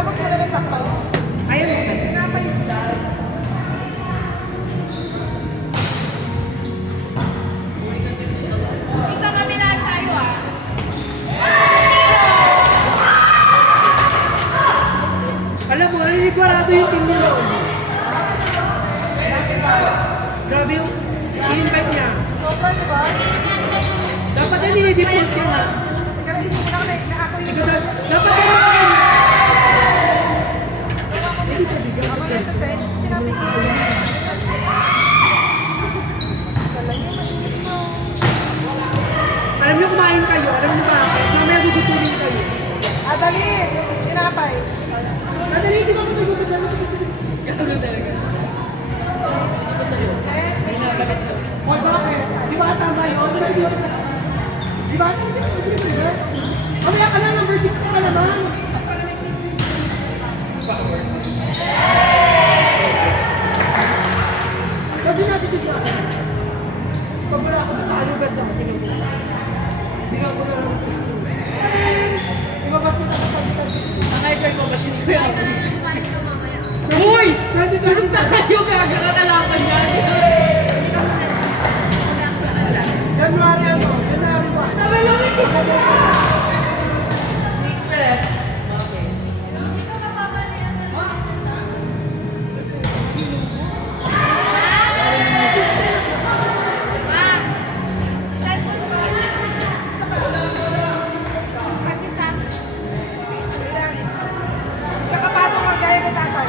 Tapos wala nang takpan. Ayaw mo ka. Tinapay yung dahil. Dito kami lahat tayo ah. Alam mo, naninigarado yung team nila. Grabe yung in-invite niya. Sobra, di ba? Dapat yan dinidipot yun. Pero hindi mo na ako na ako yung... Dapat yan ako. Ako yung sa friends, tinapay ko yun. Salang yung masinip mo. Alam niyo kumain kayo, alam niyo bakit? Mamaya gugutunin kayo. Ah, dali! Tinapay. Madali, di ba gugutunin lang? Gano'n talaga. O bakit? Di ba tama yun? Di ba? Mamaya ka na, number 6 ka naman. Sabi natin dito ako. Pag wala ako sa alugas na, tinignan. Tingnan ko na lang. Ibabas ko na sa pagkitan. Ang hyper ko, machine ko yan. Uy! Sunod tayo, gagakatalapan yan. January ano? January 1. Sabi lang may Secret. Nakapatong ang gaya ng tatay.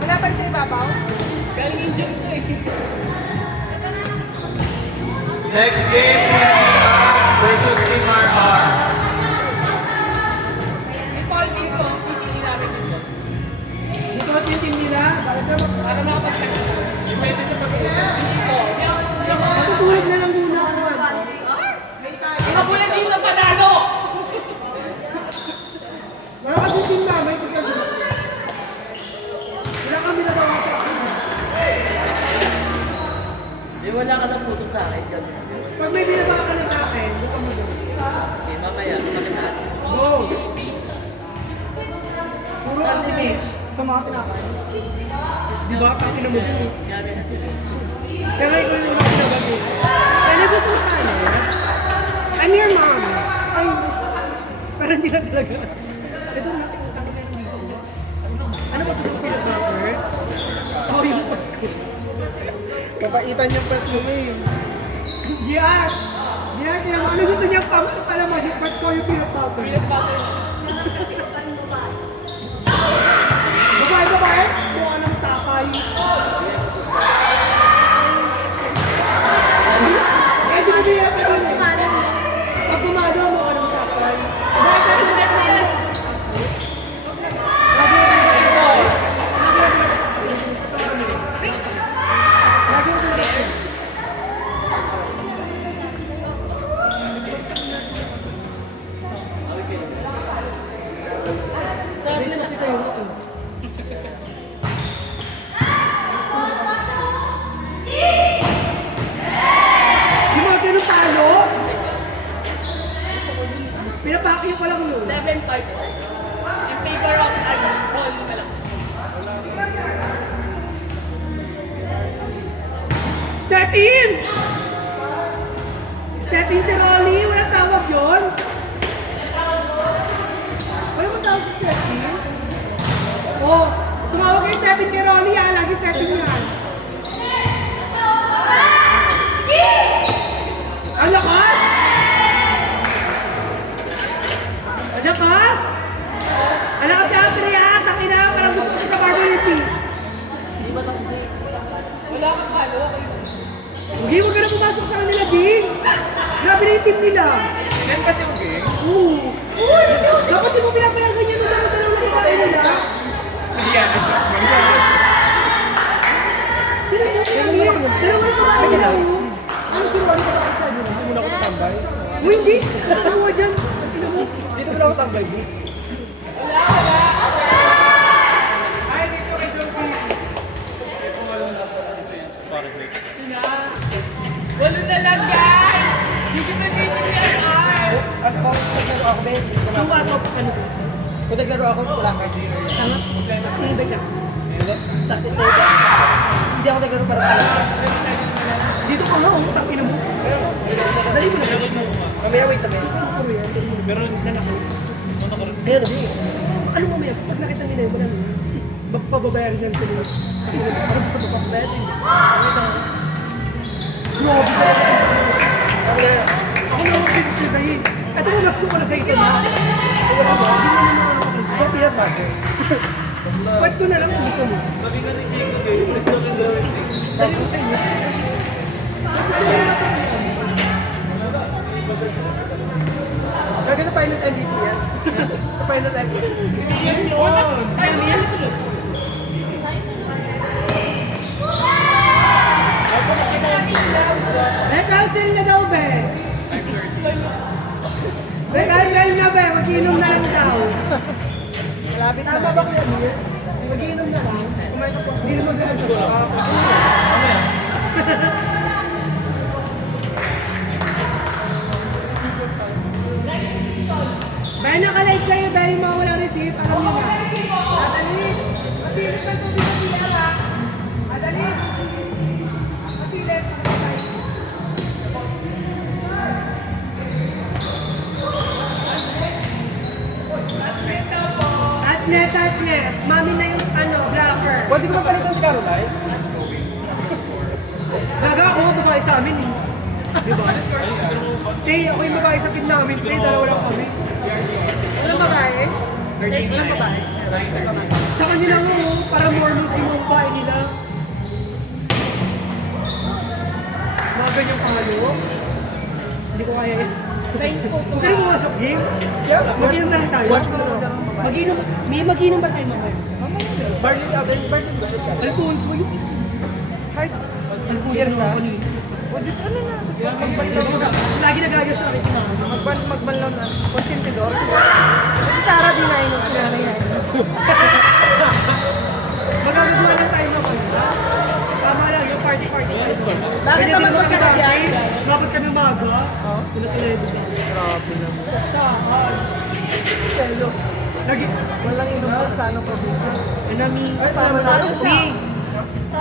Wala pa siya ibabaw? galing yung joke ko eh. Next game, Team versus Team RR. May Paul dito, pipili namin dito. Dito ba yung team nila? Para makapag-check na. Depende sa pag-uusap. Dito. Matutulog na lang muna ako. Nakapula dito, panalo! Wala kasi team namin. Wala kami na bawa sa akin. Wala ka ng puto sa akin. Pag may binabawa ka na sa akin, buka mo doon. Sige, mamaya. Pagkataan. Go! Puro Saan si ako. Mitch? Sa mga tinapay. Di ba? Pakin na mo din. Gabi na si Mitch. Pero ikaw yung mga pinagabi. Kaya gusto mo tayo. I'm your mom. Ay, parang hindi na talaga. Ito natin utang ko meron dito. Ano ba ito sa pinag-buffer? Oh, yung pat ko. Kapaitan yung pet mo eh. Yes! Yes! Yung ano gusto niya pala mo, yung pat ko yung pinag-buffer. Babae! Mukha ng takay. Eh, di ba di yan? Pag gumano, mukha ng takay. Yung mga ganun talo. Pinapakyo ko lang yun. 7-5 in favor of Rolly Malakas. Step in! Step in si Rolly. Walang tawag yun. Walang mo tawag si step in. Oh, tumawag kayo step in kay Rolly ha. Lagi step in yan. Ang lakas! Ang lakas! Ang lakas si Andre ha. Takina, parang gusto ko sa Marble Olympics. Wala kang halo. Hindi, huwag ka na pumasok sa kanila, Bing. Grabe na yung team nila. Yan kasi yung game. Oo. Uy, dapat di mo pinapayagan yan. Dalaw-dalaw na babae nila. Nahiya na siya. Dalawa na babae nila. Ano si Ronnie ka ba sa inyo? Hindi mo na ako tambay. Uy, hindi. Dalawa dyan. Dito mo na ako tambay. Walo na lang guys! Dito na dito yung RR! Ang bakit ako, Ben? So, ano? Kung naglaro ako, wala ka. Tama? Tibig lang. Sakit sa ito. Hindi ako naglaro para pala. Dito ka nga, tangin mo. Dali mo na. Mamaya, wait naman. Pero nanakaw. Meron eh. Ano mo may pag nakita nila yun, ano, magpababayaran nila sa nila. Parang gusto magpapabayad. Grabe ka. Ako na mag-finish siya sa'yo. Ito mo, mas ko pala sa ito na. Wala ba? Hindi na naman ako kasi. So, peanut butter. Pwede ko na lang kung gusto mo. Dali ko sa inyo. Kaya na pilot MVP yan. Sa pilot MVP. Cancel na daw, be. Cancel na, be. Mag-inom na lang daw. Malapit na. Tama ba ko yan? Mag-inom na lang. Kumain ka po. Hindi naman gano'n. Dahil nakalive kayo dahil mga walang receipt, alam niyo na. Madali. Masilip ka tubig sa sila. Madali. Masilip. Touch net. Mami na yung blocker. Pwede ko magpalitan si Caroline? Gaga ako, babae sa amin eh. Diba? Tay, ako yung babae sa team namin. Tay, dalawa lang kami. Walang babae? Walang babae? Sa kanila mo, para more loose yung mga babae nila. Mga ganyang pangalo. Hindi ko kaya yan. Huwag ka na bumasok game. Mag-inom na lang tayo. Mag-inom. May mag-inom ba tayo mamaya? Barley ka, barley ba? Ano po, mo yun? Heart. Ano po yan na? Lagi nagagas na kami si mama. Magbanlaw na. Consentidor. Kasi Sarah din na yun. Sinanay na yun. Magagagawa lang tayo ng kanila. Tama lang yung party. Bakit ka magpagkakabiyay? Bakit kami umaga? Tula-tula yung dito. Grabe naman. Saan? Pelo. Lagi. Walang inom pa sa ano probinsya. Nami. Ay, tama na.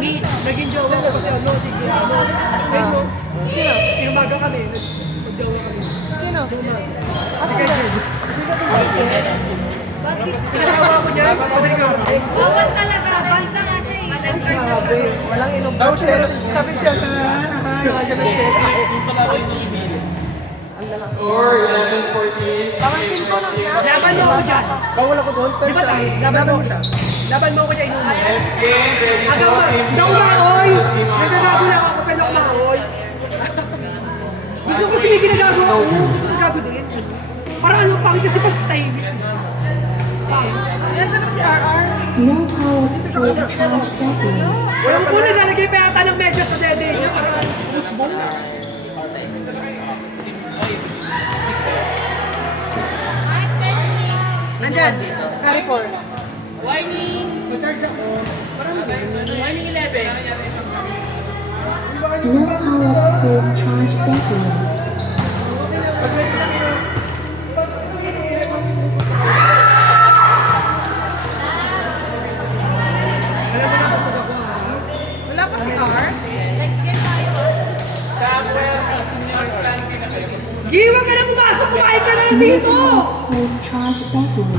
Mi. Naging jowa ko kasi ano. Sige. Ano? Sino? Inumaga kami. Nag-jowa kami. Sino? Sige, Jed. Pinasawa ko niya. Pabalik ako. Bawal talaga. Banta nga siya eh. Grabe. Walang inom pa. Sabi siya na. Nakagyan na siya. Score 11-14. Pangangkin ko lang yan. Laban mo ako dyan. Bawal ako doon. Di ba tayo? Laban mo siya. Laban mo ako dyan. Inuman. Next game, ready to Agaw ba? continue. Daw maoy! Nagagago lang ako, pero maoy. Gusto ko kasi may ginagawa ko. Gusto ko gago din. Parang ano, pangit kasi pag timing. Nasaan na si RR? Wala ko po nalalagay pa yata ng medyas sa dede niya. Parang musbo. Andyan. Carry 4. Warning. Ma-charge ako. Parang Warning 11. No power please charge battery. wala pa si R. Gi, wag ka na pumasok! Kumain ka na dito! Please charge battery.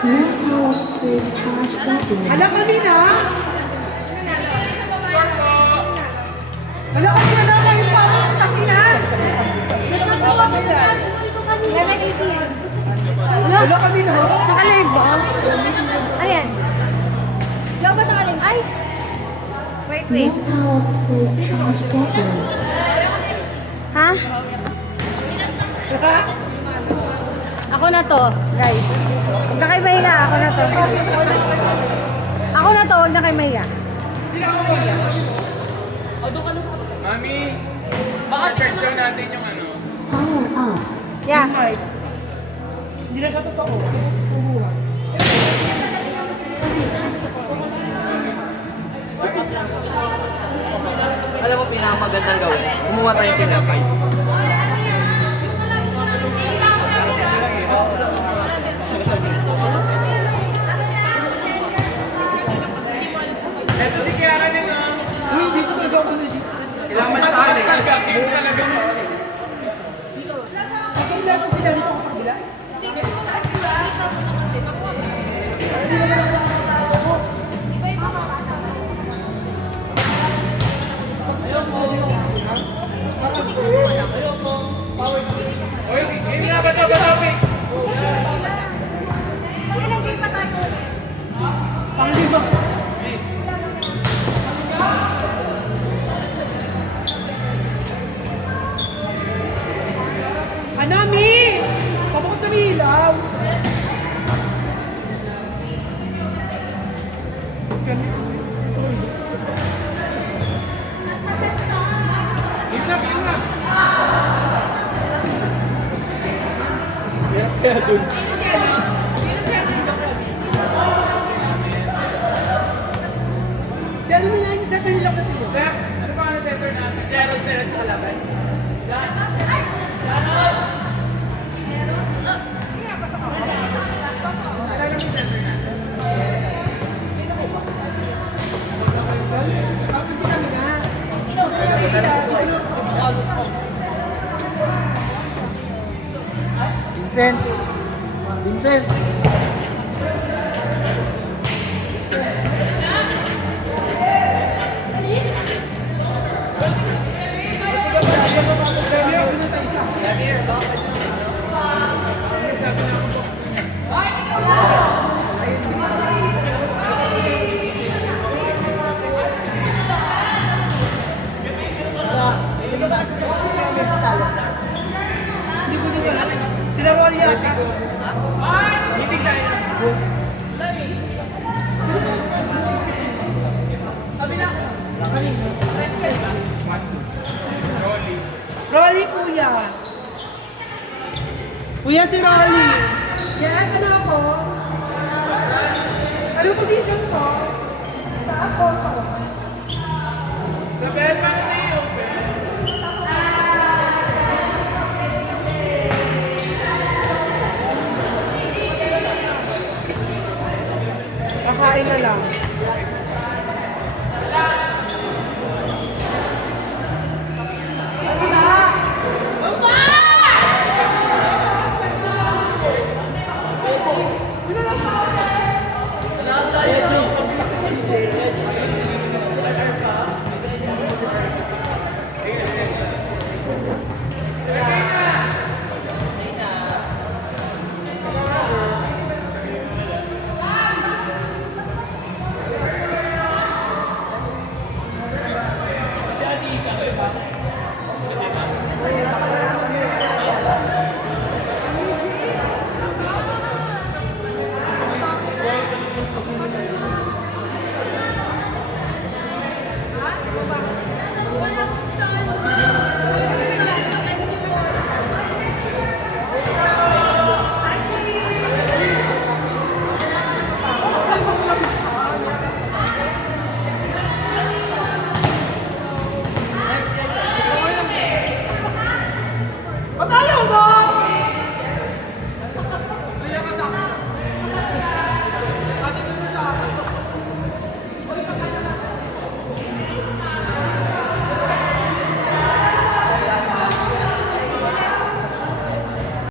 No power please charge battery. Hala kami na! Hala kami na naman yung parang takinan! Hala kami na! Nakalive ba? Ayan. Hello ba nakalive? Ay! Wait. No power please charge battery. Ha? Ako na to, guys. Huwag na kayo mahiga. Ako na to. Huwag na kayo mahiga. Mami, baka charge daw natin yung ano. Power off. Yeah. Hindi na siya totoo. Kumuha. Alam mo, pinakamagandang gawin. Kumuha tayong tinapay. Ito si Kiara nito. Uy, dito talaga ako legit. Kailangan tayo eh. Kakakin talaga mo. Kapag sila dito sa kabila. Oy, hindi na ba ito topic? Panglima. Hanami! Papakot kami ilaw. Si ano na yung second lang natin? Sir, ano pa ang center natin? Gerald Perez sa kalaban. Vincent! Vincent! Hindi ko din wala. Sila Rory yata. Meeting tayo. Rolly, kuya. Kuya si Rolly. Yan, ano ako? Ano position ko? Ako. Isabel,